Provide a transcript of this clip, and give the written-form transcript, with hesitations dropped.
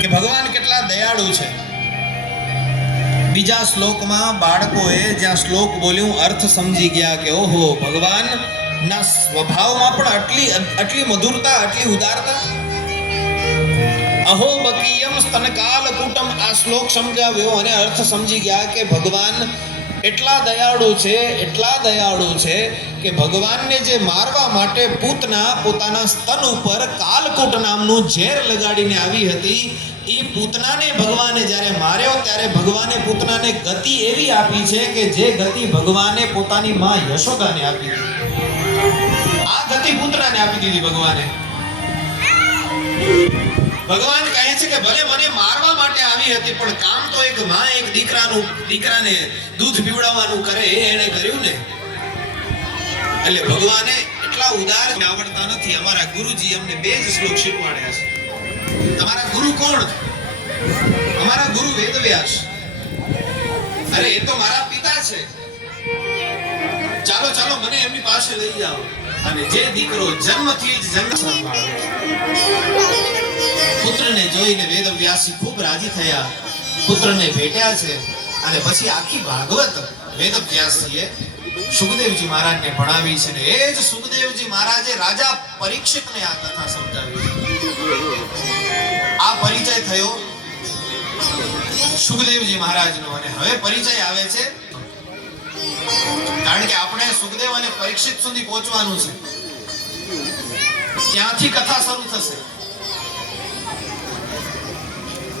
કે ભગવાન કેટલા દયાળુ છે. બીજા શ્લોકમાં બાળકોએ જ્યાં શ્લોક બોલ્યું અર્થ સમજી ગયા કે ઓહો, ભગવાન ના સ્વભાવમાં પણ આટલી મધુરતા, આટલી ઉદારતા. અહો બકીયમ સ્તનકાલ કુટમ, આ શ્લોક સમજાવ્યો અને અર્થ સમજી ગયા કે ભગવાન એટલા દયાળુ છે કે ભગવાનને જે મારવા માટે પૂતના પોતાના સ્તન ઉપર કાલકૂટ નામનું ઝેર લગાડીને આવી હતી, એ પૂતનાને ભગવાને જ્યારે માર્યો ત્યારે ભગવાને પૂતનાને ગતિ એવી આપી છે કે જે ગતિ ભગવાને પોતાની માં યશોદાને આપી હતી, આ ગતિ પૂતનાને આપી દીધી ભગવાને. ભગવાન કહે છે કે ભલે મને મારવા માટે આવી હતી, પણ કામ તો એક માં એક દીકરાને દૂધ પીવડાવવાનું કરે એ એણે કર્યું ને. એટલે ભગવાને એટલા ઉદાર આવડતા નથી. અમારા ગુરુજી અમને બે જ શ્લોક શીખવાડ્યા છે. તમારા ગુરુ કોણ? અમારા ગુરુ વેદવ્યાસ. અરે એ તો મારા પિતા છે. ચાલો મને એમની પાસે લઈ જાઓ. અને જે દીકરો જન્મથી જ જન્મ સંભાળે, પુત્રને જોઈને વેદવ્યાસજી ખૂબ રાજી થયા, પુત્રને ભેટ્યા છે. અને પછી આખી ભાગવત વેદવ્યાસજીએ સુખદેવજી મહારાજને ભણાવી છે ને એ જ સુખદેવજી મહારાજે રાજા પરીક્ષિતને આ કથા સમજાવી છે. આ પરિચય થયો સુખદેવજી મહારાજનો. અને હવે પરિચય આવે છે, કારણ કે આપણે સુખદેવ અને પરીક્ષિત સુધી પહોંચવાનું છે, ત્યાંથી કથા શરૂ થશે.